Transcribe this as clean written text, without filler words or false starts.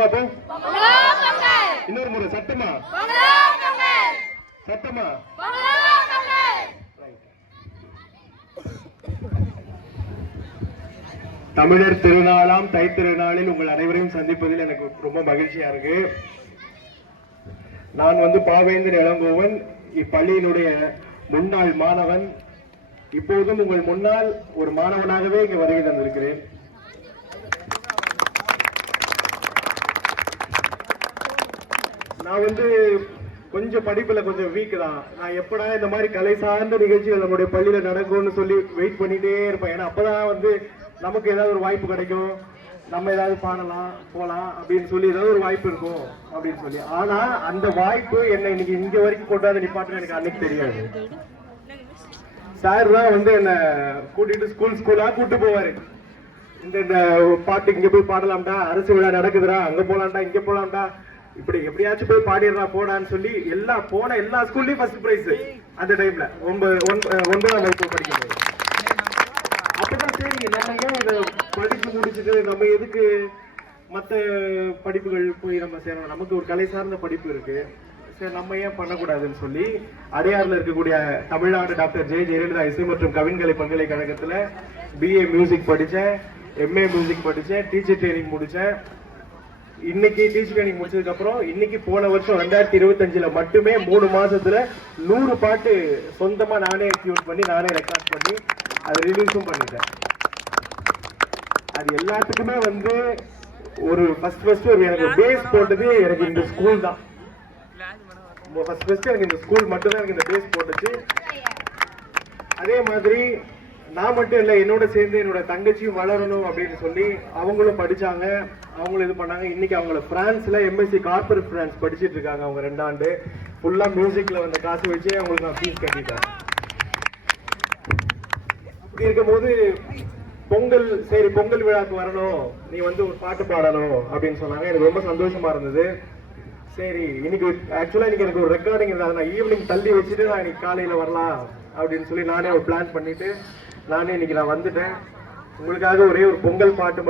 பாப்போம். இன்னொரு முறை சத்தமா சத்தமா. தமிழர் திருநாளாம் தை திருநாளில் உங்கள் அனைவரையும் சந்திப்பதில் எனக்கு ரொம்ப மகிழ்ச்சியா இருக்கு. நான் பாவேந்தர் இளங்கோவன், இப்பள்ளியினுடைய முன்னாள் மாணவன். இப்போதும் உங்கள் முன்னால் ஒரு மாணவனாகவே இங்கு வருகை தந்திருக்கிறேன். நான் கொஞ்சம் படிப்புல கொஞ்சம் வீக் தான். நான் எப்படா இந்த மாதிரி கலை சார்ந்த நிகழ்ச்சிகள் நம்மளுடைய பள்ளியில நடக்கும்னு சொல்லி வெயிட் பண்ணிட்டே இருப்பேன். ஏன்னா அப்பதான் நமக்கு ஏதாவது ஒரு வாய்ப்பு கிடைக்கும், நம்ம ஏதாவது பாடலாம் போலாம் அப்படின்னு சொல்லி ஏதாவது ஒரு வாய்ப்பு இருக்கும் அப்படின்னு சொல்லி. ஆனா அந்த வாய்ப்பு என்ன இன்னைக்கு இங்க வரைக்கும் கொண்டாந்து நிப்பாட்டு எனக்கு அன்னைக்கு தெரியாது. சார் தான் என்ன கூட்டிட்டு ஸ்கூலா கூட்டு போவாரு. இந்த பாட்டு இங்க போய் பாடலாம்டா, அரசு விழா நடக்குதுடா, அங்க போலாம்டா, இங்க போலாம்டா, இப்படி எப்படியாச்சும் போய் பாடிடுறா போடான்னு சொல்லி எல்லா ஸ்கூல்லயும் ஃபர்ஸ்ட் பிரைஸ் அந்த டைம்ல 9ஆம் வகுப்பு படிக்கும்போது. அப்பதான் சரி நம்ம ஏன் இதை படிப்பு முடிச்சுட்டு நம்ம எதுக்கு மற்ற படிப்புகள் போய் நம்ம சேரணும், நமக்கு ஒரு கலை சார்ந்த படிப்பு இருக்கு, சரி நம்ம ஏன் பண்ணக்கூடாதுன்னு சொல்லி அடையாறுல இருக்கக்கூடிய தமிழ்நாடு டாக்டர் ஜெய ஜெயலலிதா இசை மற்றும் கவின்கலை பல்கலைக்கழகத்துல BA மியூசிக் படிச்சேன், MA மியூசிக் படிச்சேன், டீச்சர் ட்ரைனிங் முடிச்சேன். இன்னைக்கு டீச்சர் ட்ரைனிங் முடிச்சதுக்கு அப்புறம் இன்னைக்கு போன வருஷம் 2025 மட்டுமே 3 மாசத்துல 100 பாட்டு சொந்தமா நானே டியூன் பண்ணி நானே ரெக்கார்ட் பண்ணி அதை ரிலீஸும் பண்ணிட்டேன். அது எல்லாத்துக்குமே ஒரு ஃபர்ஸ்ட் எனக்கு பேஸ் போட்டது எனக்கு இந்த ஸ்கூல் தான். ஃபர்ஸ்ட் எனக்கு இந்த ஸ்கூல் மட்டும் தான் எனக்கு இந்த பேஸ் போட்டுச்சு. அதே மாதிரி நான் மட்டும் இல்லை, என்னோட சேர்ந்து என்னோட தங்கச்சியும் வளரணும் அப்படின்னு சொல்லி அவங்களும் படிச்சாங்க, அவங்களும் இது பண்ணாங்க. இன்னைக்கு அவங்கள பிரான்ஸ்ல MSc கார்பரேட் பிரான்ஸ் படிச்சுட்டு இருக்காங்க. அவங்க 2 ஆண்டு ஃபுல்லா மியூசிக்ல வந்த காசு வச்சு அவங்களுக்கு நான் ஃபீஸ் கட்டிட்டேன். அப்படி இருக்கும்போது பொங்கல் விழாக்கு வரணும், நீ ஒரு பாட்டு பாடணும் அப்படின்னு சொன்னாங்க. எனக்கு ரொம்ப சந்தோஷமா இருந்தது. சரி இன்னைக்கு ஆக்சுவலா எனக்கு ஒரு ரெக்கார்டிங் இருந்தா ஈவினிங் தள்ளி வச்சுட்டு நான் இன்னைக்கு காலையில வரலாம் அப்படின்னு சொல்லி நானே ஒரு பிளான் பண்ணிட்டு நானே இன்னைக்கு நான் வந்துட்டேன். உங்களுக்காக ஒரே ஒரு பொங்கல் பாட்டு